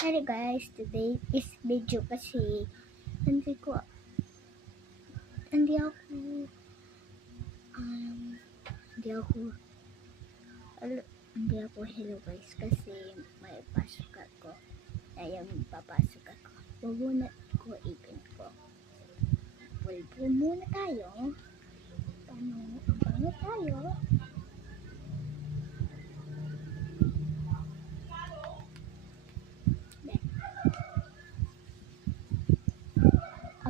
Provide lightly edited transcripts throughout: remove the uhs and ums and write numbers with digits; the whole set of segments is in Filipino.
Hi guys, today is video kasi hindi ko hindi ako um hindi ako hindi ako hello guys kasi may pasok ako. Ayaw papasok ako. Muna ko ipin ko. Pulpo muna tayo. Paano tayo?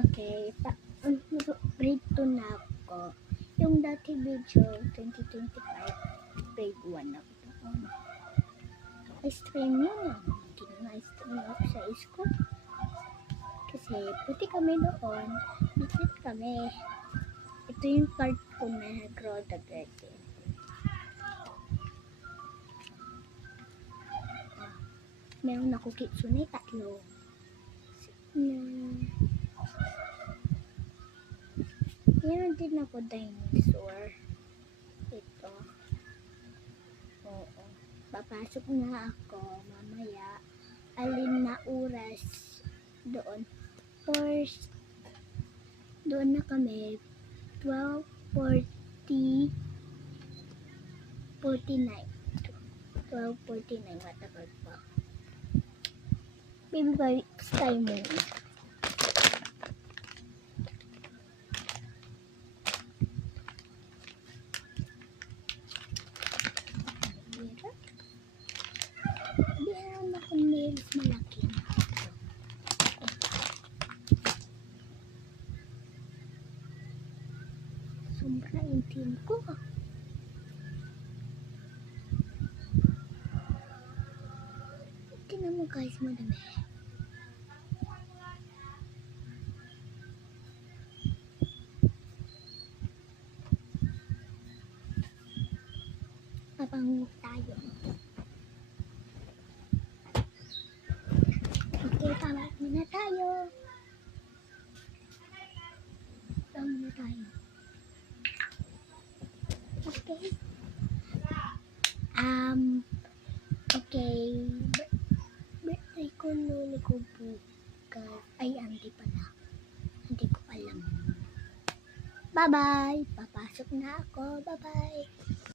Okay, grade 2 na ako. Yung dati video, 2025, grade 1 ako. I-stream yun. Hindi na i-stream ako sa school. Kasi puti kami doon. Bisit kami. Ito yung card ko na Grow the Garden. Meron ako kitsune, 3. Meron din ako dinosaur. Ito. Oo. Papasok na ako mamaya. Alin na oras doon. First, doon na kami. 12:49. 12:49. Matagal pa. Baby boy, sky moon. Meron ako nails malaki. Sobrang intim ko. Tingnan mo guys, madami. Papangu tayo. Okay, pamit muna tayo. Okay. Okay. Birthday ko luli ko bukas. Ay, hindi pala. Hindi ko alam. Bye-bye. Papasok na ako. Bye-bye.